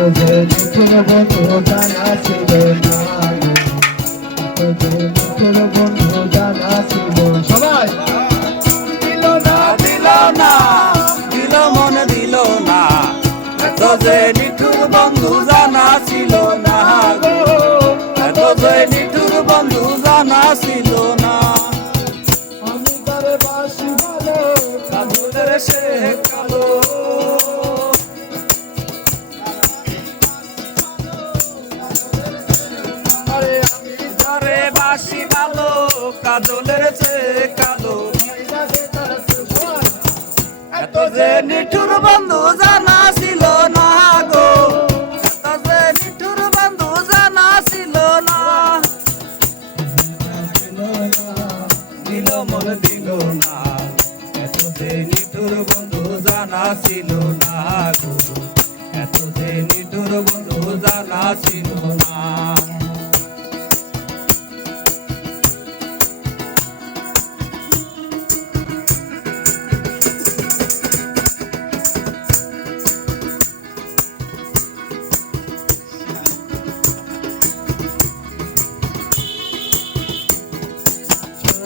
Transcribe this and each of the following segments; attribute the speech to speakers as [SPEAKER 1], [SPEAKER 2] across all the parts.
[SPEAKER 1] তোদের মুখের বন্ধু জানা ছিল না। তোদের মুখের বন্ধু জানা এত যে নিঠুর বন্ধু জানা
[SPEAKER 2] হাসি ভালো,
[SPEAKER 1] কাজলের চেয়ে কালো। এত যে নিঠুর বন্ধু জানা ছিল না গো। এত যে নিঠুর বন্ধু জানা ছিল না। গো। এত যে নিঠুর বন্ধু জানা ছিল না।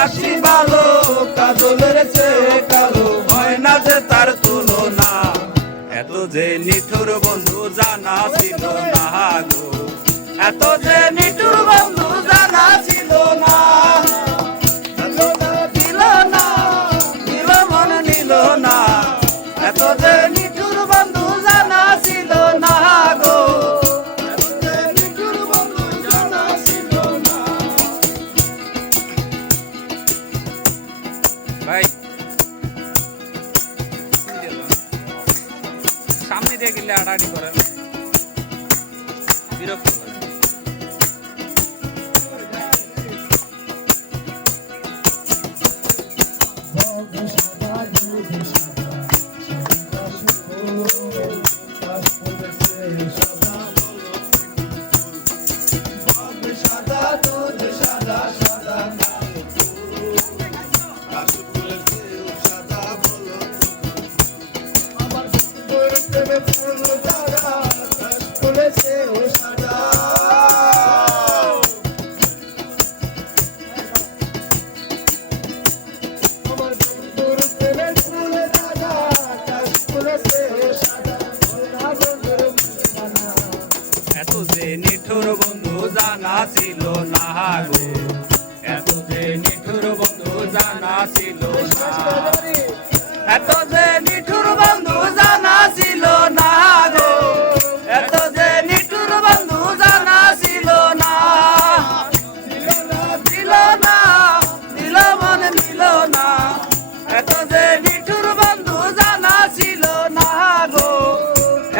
[SPEAKER 1] হাসি ভালো কাজলের সে কালো। হয় না যে তার তুলনা, এত যে নিঠুর বন্ধু জানা ছিল না গো। এত যে ভাই। সামনে দিয়ে গেলে আড়াআড়ি করেন বিরক্ত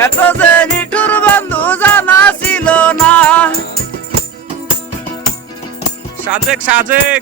[SPEAKER 1] এত যে নিটুর বন্ধু জানা ছিল না। সাজেক সাজেক।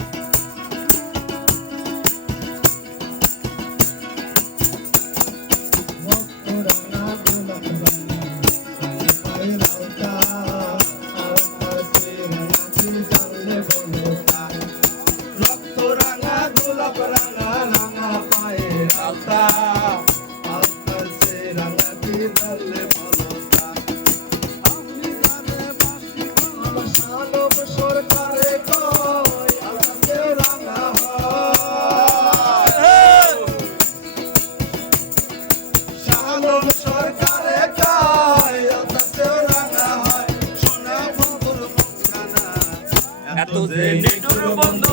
[SPEAKER 1] এত যে নিটুর বন্ধ